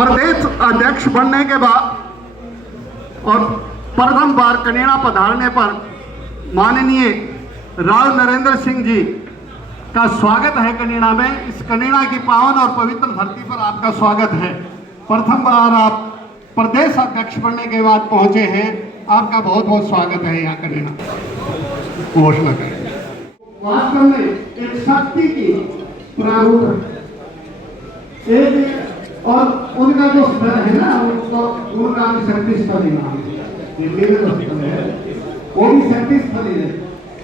प्रदेश अध्यक्ष बनने के बाद और प्रथम बार कनेड़ा पधारने पर माननीय राव नरेंद्र सिंह जी का स्वागत है कनेड़ा में। इस कनेड़ा की पावन और पवित्र धरती पर आपका स्वागत है। प्रथम बार आप प्रदेश अध्यक्ष बनने के बाद पहुंचे हैं, आपका बहुत बहुत स्वागत है। यहाँ कनेड़ा घोषणा करें। वास्तव में एक शक्ति की प्रारूप है एक, और उनका जो स्तर है ना, उनका शक्ति स्थली नाम है, वो भी शक्ति स्थली है।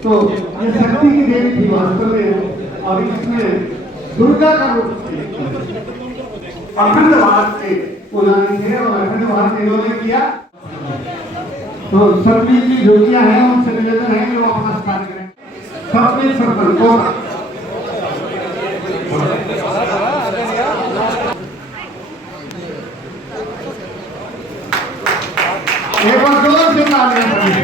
तो ये शक्ति की देवी थी वास्तव में, और इसमें दुर्गा का रूप अखंडवाद के पुजारी थे और अखंडवाद इन्होंने किया। तो सभी की ज्योतियां हैं, उनसे निवेदन है कि वो अपना स्थान करें। सबने सरपंच को एक बार जोर से तालियां बजाइए।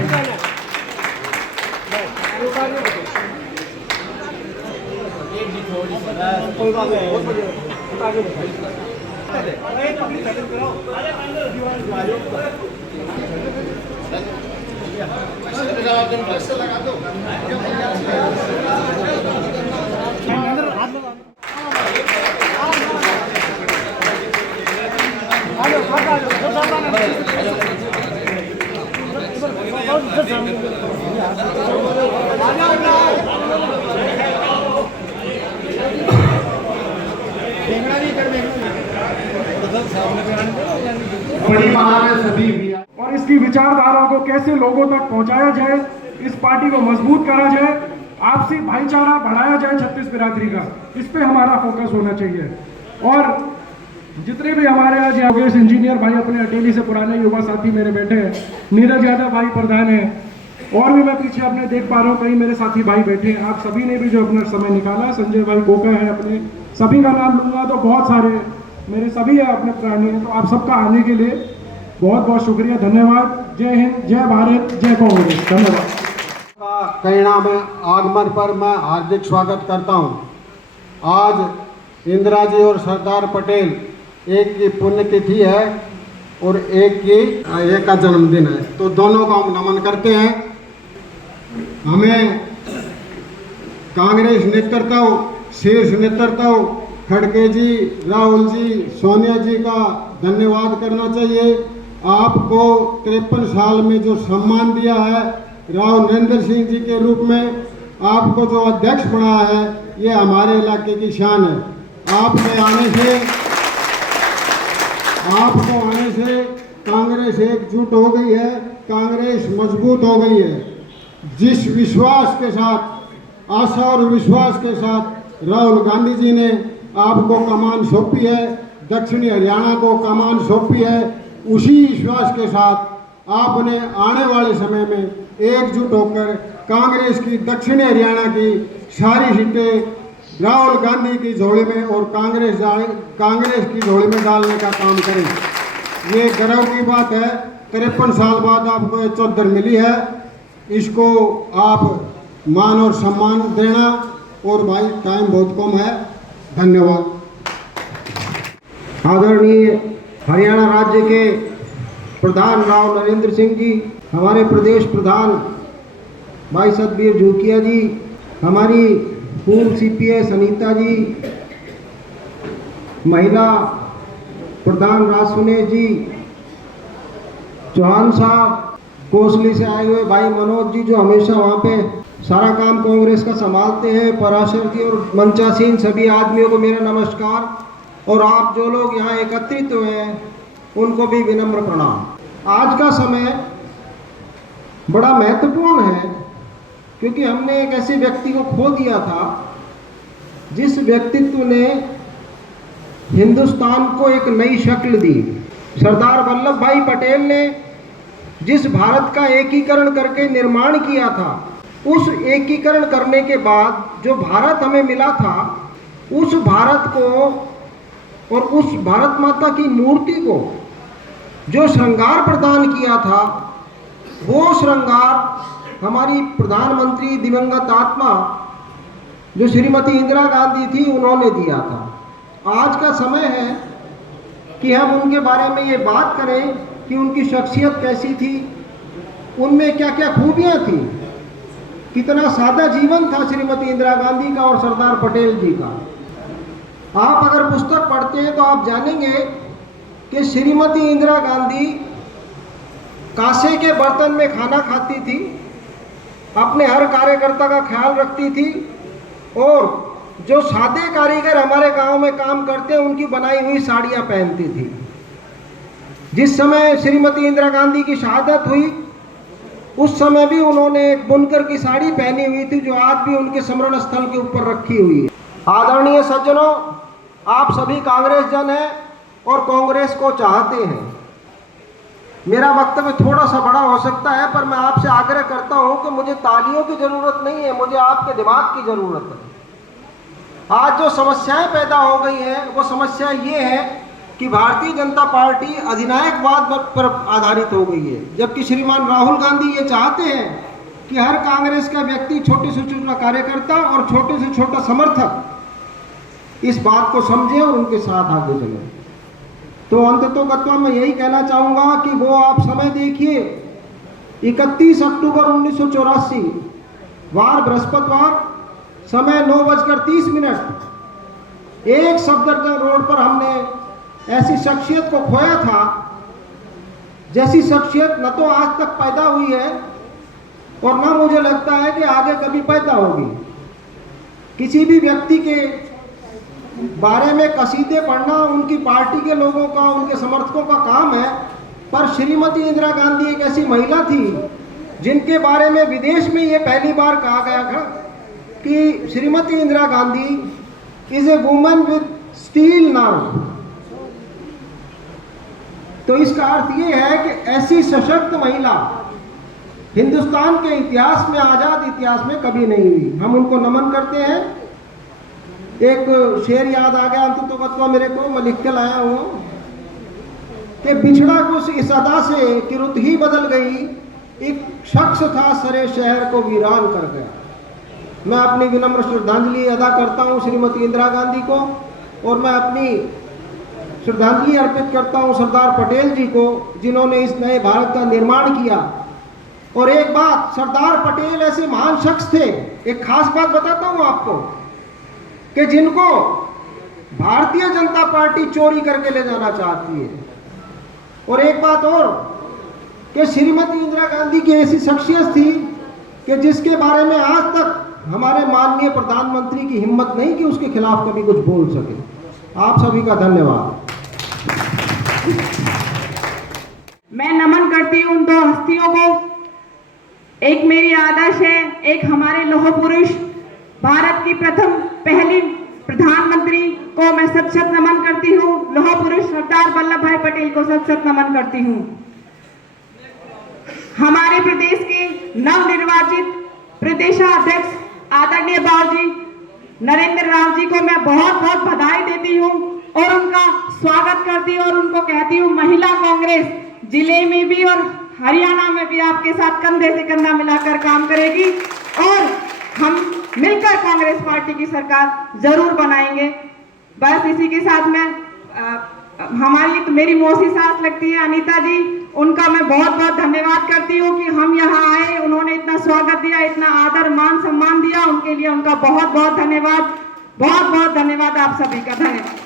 और इसकी विचारधारा को कैसे लोगों तक पहुंचाया जाए, इस पार्टी को मजबूत करा जाए, आपसी भाईचारा बढ़ाया जाए छत्तीस बिरादरी का, इस पे हमारा फोकस होना चाहिए। और जितने भी हमारे आज योगेश इंजीनियर भाई अपने अटेली से पुराने युवा साथी मेरे बैठे हैं, नीरज यादव भाई प्रधान है, और भी मैं पीछे अपने देख पा रहा हूँ कई मेरे साथी भाई बैठे हैं। आप सभी ने भी जो अपना समय निकाला, संजय भाई गोका है, अपने सभी का नाम लूंगा तो बहुत सारे मेरे सभी है अपने प्राणी हैं। तो आप सबका आने के लिए बहुत बहुत शुक्रिया, धन्यवाद। जय हिंद, जय भारत, जय कांग्रेस। धन्यवाद। कनेड़ा में आगमन पर मैं हार्दिक स्वागत करता हूं। आज इंदिरा जी और सरदार पटेल एक की पुण्यतिथि है और एक का जन्मदिन है, तो दोनों को हम नमन करते हैं। हमें कांग्रेस नेतृत्व, शीर्ष नेतृत्व खड़गे जी, राहुल जी, सोनिया जी का धन्यवाद करना चाहिए। आपको 53 साल में जो सम्मान दिया है राव नरेंद्र सिंह जी के रूप में, आपको जो अध्यक्ष बनाया है, ये हमारे इलाके की शान है। आपको आने से कांग्रेस एकजुट हो गई है, कांग्रेस मजबूत हो गई है। जिस विश्वास के साथ, आशा और विश्वास के साथ राहुल गांधी जी ने आपको कमान सौंपी है, दक्षिणी हरियाणा को कमान सौंपी है, उसी विश्वास के साथ आपने आने वाले समय में एकजुट होकर कांग्रेस की दक्षिणी हरियाणा की सारी सीटें राहुल गांधी की झोली में और कांग्रेस की झोली में डालने का काम करें। ये गर्व की बात है। 53 साल बाद आपको ये चौधर मिली है, इसको आप मान और सम्मान देना। और भाई टाइम बहुत कम है, धन्यवाद। आदरणीय हरियाणा राज्य के प्रधान राव नरेंद्र सिंह जी, हमारे प्रदेश प्रधान भाई सतबीर जूकिया जी, हमारी पूर्व सीपीएस अनीता जी, महिला प्रधान राजसुनेश जी, चौहान साहब, कोसली से आए हुए भाई मनोज जी जो हमेशा वहाँ पे सारा काम कांग्रेस का संभालते हैं, पराशर जी और मंचासीन सभी आदमियों को मेरा नमस्कार। और आप जो लोग यहाँ एकत्रित हुए हैं उनको भी विनम्र प्रणाम। आज का समय बड़ा महत्वपूर्ण है क्योंकि हमने एक ऐसे व्यक्ति को खो दिया था जिस व्यक्तित्व ने हिंदुस्तान को एक नई शक्ल दी। सरदार वल्लभ भाई पटेल ने जिस भारत का एकीकरण करके निर्माण किया था, उस एकीकरण करने के बाद जो भारत हमें मिला था, उस भारत को और उस भारत माता की मूर्ति को जो श्रृंगार प्रदान किया था, वो श्रृंगार हमारी प्रधानमंत्री दिवंगत आत्मा जो श्रीमती इंदिरा गांधी थी, उन्होंने दिया था। आज का समय है कि हम उनके बारे में ये बात करें कि उनकी शख्सियत कैसी थी, उनमें क्या क्या खूबियाँ थी, कितना सादा जीवन था श्रीमती इंदिरा गांधी का और सरदार पटेल जी का। आप अगर पुस्तक पढ़ते हैं तो आप जानेंगे कि श्रीमती इंदिरा गांधी कांसे के बर्तन में खाना खाती थी, अपने हर कार्यकर्ता का ख्याल रखती थी और जो सादे कारीगर हमारे गांव में काम करते हैं उनकी बनाई हुई साड़ियां पहनती थी। जिस समय श्रीमती इंदिरा गांधी की शहादत हुई उस समय भी उन्होंने एक बुनकर की साड़ी पहनी हुई थी जो आज भी उनके स्मरण स्थल के ऊपर रखी हुई है। आदरणीय सज्जनों, आप सभी कांग्रेस जन हैं और कांग्रेस को चाहते हैं। मेरा वक्तव्य थोड़ा सा बड़ा हो सकता है पर मैं आपसे आग्रह करता हूं कि मुझे तालियों की जरूरत नहीं है, मुझे आपके दिमाग की जरूरत है। आज जो समस्याएं पैदा हो गई हैं वो समस्या ये है कि भारतीय जनता पार्टी अधिनायकवाद पर आधारित हो गई है, जबकि श्रीमान राहुल गांधी ये चाहते हैं कि हर कांग्रेस का व्यक्ति छोटे से छोटा कार्यकर्ता और छोटे से छोटा समर्थक इस बात को समझे और उनके साथ आगे चले। तो अंततोगत्वा मैं यही कहना चाहूँगा कि वो आप समय देखिए 31 अक्टूबर 1984 वार बृहस्पतिवार, समय 9:30। एक सफदरजंग रोड पर हमने ऐसी शख्सियत को खोया था जैसी शख्सियत न तो आज तक पैदा हुई है और न मुझे लगता है कि आगे कभी पैदा होगी। किसी भी व्यक्ति के बारे में कसीदे पढ़ना उनकी पार्टी के लोगों का, उनके समर्थकों का काम है, पर श्रीमती इंदिरा गांधी एक ऐसी महिला थी जिनके बारे में विदेश में ये पहली बार कहा गया था कि Shrimati Indira Gandhi is a woman with steel nerve. तो इसका अर्थ ये है कि ऐसी सशक्त महिला हिंदुस्तान के इतिहास में, आजाद इतिहास में कभी नहीं हुई। हम उनको नमन करते हैं। एक शेर याद आ गया अंततोगत्वा मेरे को, मैं लिख के लाया हूं कि बिछड़ा कुछ इस अदा से कि रुत ही बदल गई, एक शख्स था सरे शहर को वीरान कर गया। मैं अपनी विनम्र श्रद्धांजलि अदा करता हूं श्रीमती इंदिरा गांधी को और मैं अपनी श्रद्धांजलि अर्पित करता हूं सरदार पटेल जी को जिन्होंने इस नए भारत का निर्माण किया। और एक बात, सरदार पटेल ऐसे महान शख्स थे, एक खास बात बताता हूं आपको, कि जिनको भारतीय जनता पार्टी चोरी करके ले जाना चाहती है। और एक बात और कि श्रीमती इंदिरा गांधी की ऐसी शख्सियत थी कि जिसके बारे में आज तक हमारे माननीय प्रधानमंत्री की हिम्मत नहीं कि उसके खिलाफ कभी कुछ बोल सके। आप सभी का धन्यवाद। मैं नमन करती हूँ उन दो हस्तियों को, एक मेरी आदर्श है, एक हमारे लौह पुरुष भारत की पहली प्रधानमंत्री को मैं सत सत नमन करती हूँ। लौह पुरुष सरदार वल्लभ भाई पटेल को सत सत नमन करती हूँ। हमारे प्रदेश के नवनिर्वाचित प्रदेशाध्यक्ष आदरणीय बाबूजी नरेंद्र राव जी को मैं बहुत बहुत बधाई देती हूँ और उनका स्वागत करती हूँ और उनको कहती हूँ महिला कांग्रेस जिले में भी और हरियाणा में भी आपके साथ कंधे से कंधा मिलाकर काम करेगी और हम मिलकर कांग्रेस पार्टी की सरकार जरूर बनाएंगे। बस इसी के साथ मैं हमारी तो मेरी मौसी सास लगती है अनीता जी, उनका मैं बहुत बहुत धन्यवाद करती हूँ कि हम यहाँ आए, उन्होंने इतना स्वागत दिया, इतना आदर मान सम्मान दिया, उनके लिए उनका बहुत बहुत धन्यवाद। बहुत बहुत धन्यवाद आप सभी का। धन्यवाद।